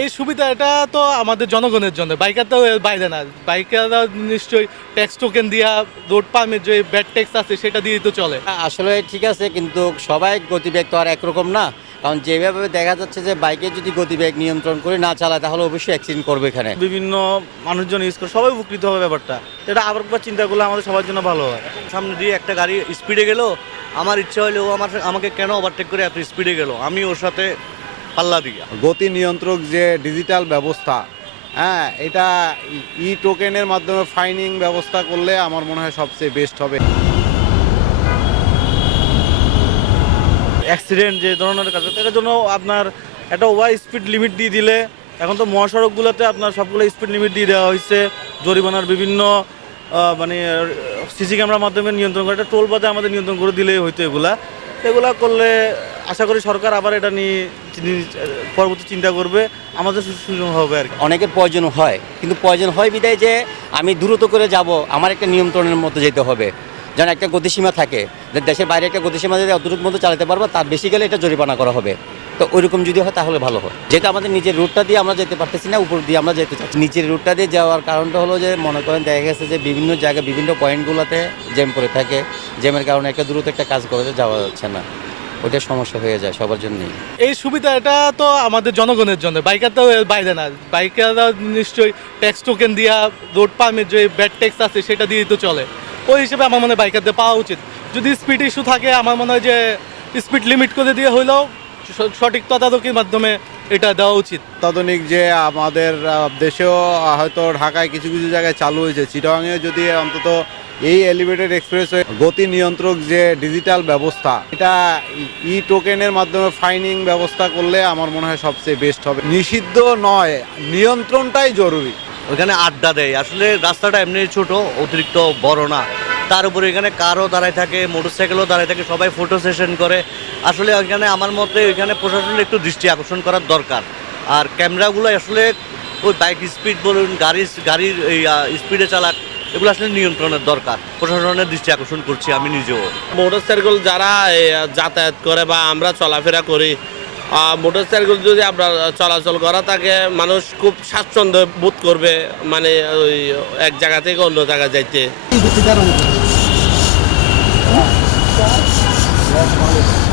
এই সুবিধা এটা তো আমাদের জনগণের জন্য। বাইকার তো বাইরে না। বাইকাররা নিশ্চয়ই ট্যাক্স টোকেন দিয়া রোড পারমিট যে ব্যাড ট্যাক্স আছে সেটা দিয়েই তো চলে। আসলে ঠিক আছে কিন্তু সবাই গতিবেগ তো আর একরকম না। কারণ যেভাবে দেখা যাচ্ছে যে বাইকে যদি গতিবেগ নিয়ন্ত্রণ করে না চালায় তাহলে অবশ্যই অ্যাক্সিডেন্ট করবে এখানে। বিভিন্ন মানুষজন ইউজ করে সবাই উপকৃত হবে ব্যাপারটা। এটা আবার একবার চিন্তা করলে আমাদের সবার জন্য ভালো হয়। সামনে দিয়ে একটা গাড়ি স্পিডে গেল আমার ইচ্ছা হলে ও আমার আমাকে কেন ওভারটেক করে এত স্পিডে গেল? আমি ওর সাথে পাল্লা দিই গতি নিয়ন্ত্রক যে ডিজিটাল ব্যবস্থা হ্যাঁ এটা ই টোকেনের মাধ্যমে ফাইনিং ব্যবস্থা করলে আমার মনে হয় সবচেয়ে বেস্ট হবে। অ্যাক্সিডেন্ট যে ধরনের কাজ এটার জন্য আপনার একটা ওভার স্পিড লিমিট দিয়ে দিলে এখন তো মহাসড়কগুলোতে আপনার সবগুলো স্পিড লিমিট দিয়ে দেওয়া হয়েছে। জরিমানার বিভিন্ন মানে সিসি ক্যামেরার মাধ্যমে নিয়ন্ত্রণ করে একটা টোল বাদে আমাদের নিয়ন্ত্রণ করে দিলেই হইতো এগুলা। এগুলা করলে আশা করি সরকার আবার এটা নিয়ে পরবর্তী চিন্তা করবে। আমাদের সুযোগ হবে আর অনেকের প্রয়োজন হয়, কিন্তু প্রয়োজন হয় বিদায় যে আমি দ্রুত করে যাব, আমার একটা নিয়ন্ত্রণের মতো যেতে হবে। যেন একটা গতিসীমা থাকে দেশের বাইরে একটা গতিসীমা যদি অদ্রুত মতো চালাতে পারব, তার বেশি গেলে এটা জরিমানা করা হবে। তো ওইরকম যদি হয় তাহলে ভালো হয়। যেহেতু আমাদের নিজের রুটটা দিয়ে আমরা যেতে পারতেছি না, উপর দিয়ে আমরা যেতে চাচ্ছি। নিচের রুটটা দিয়ে যাওয়ার কারণটা হলো যে, মনে করেন দেখা গেছে যে, বিভিন্ন জায়গায় বিভিন্ন পয়েন্টগুলোতে জ্যাম করে থাকে। জ্যামের কারণে একটা দ্রুত একটা কাজ করে যাওয়া যাচ্ছে না। ওইটা সমস্যা হয়ে যায় সবার জন্যই। এই সুবিধা এটা তো আমাদের জনগণের জন্য। বাইকার তো বাইরে না। বাইকাররা নিশ্চয়ই ট্যাক্স টোকেন দিয়া রোড পারমিট যে ব্যাড ট্যাক্স আছে, সেটা দিয়েই তো চলে। ওই হিসেবে আমার মনে হয় বাইকারদের পাওয়া উচিত। যদি স্পিড ইস্যু থাকে, আমার মনে হয় যে স্পিড লিমিট করে দিয়ে হইলেও সঠিক তদারকির মাধ্যমে এটা দেওয়া উচিত। অত্যাধুনিক যে আমাদের দেশেও হয়তো ঢাকায় কিছু কিছু জায়গায় চালু হয়েছে। চিটাগাংয়ে যদি অন্তত এই এলিভেটেড এক্সপ্রেস গতি নিয়ন্ত্রক যে ডিজিটাল ব্যবস্থা এটা ই টোকেনের মাধ্যমে ফাইনিং ব্যবস্থা করলে আমার মনে হয় সবচেয়ে বেস্ট হবে। নিষিদ্ধ নয় নিয়ন্ত্রণটাই জরুরি। ওখানে আড্ডা দেয়। আসলে রাস্তাটা এমনি ছোট অতিরিক্ত বড় না। তার উপরে এখানে কারও দাঁড়ায় থাকে মোটরসাইকেলও দাঁড়ায় থাকে সবাই ফটো সেশন করে। আসলে ওইখানে আমার মতে ওইখানে প্রশাসনের একটু দৃষ্টি আকর্ষণ করার দরকার। আর ক্যামেরাগুলো আসলে ওই বাইক স্পিড বলুন গাড়ি গাড়ির এই স্পিডে চালাক এগুলো আসলে নিয়ন্ত্রণের দরকার। প্রশাসনের দৃষ্টি আকর্ষণ করছি আমি নিজেও। মোটরসাইকেল যারা যাতায়াত করে বা আমরা চলাফেরা করি মোটরসাইকেল যদি আপনার চলাচল করা থাকে মানুষ খুব স্বাচ্ছন্দ্য বোধ করবে মানে ওই এক জায়গা থেকে অন্য জায়গায় যাইতে। Selamun Aleyküm.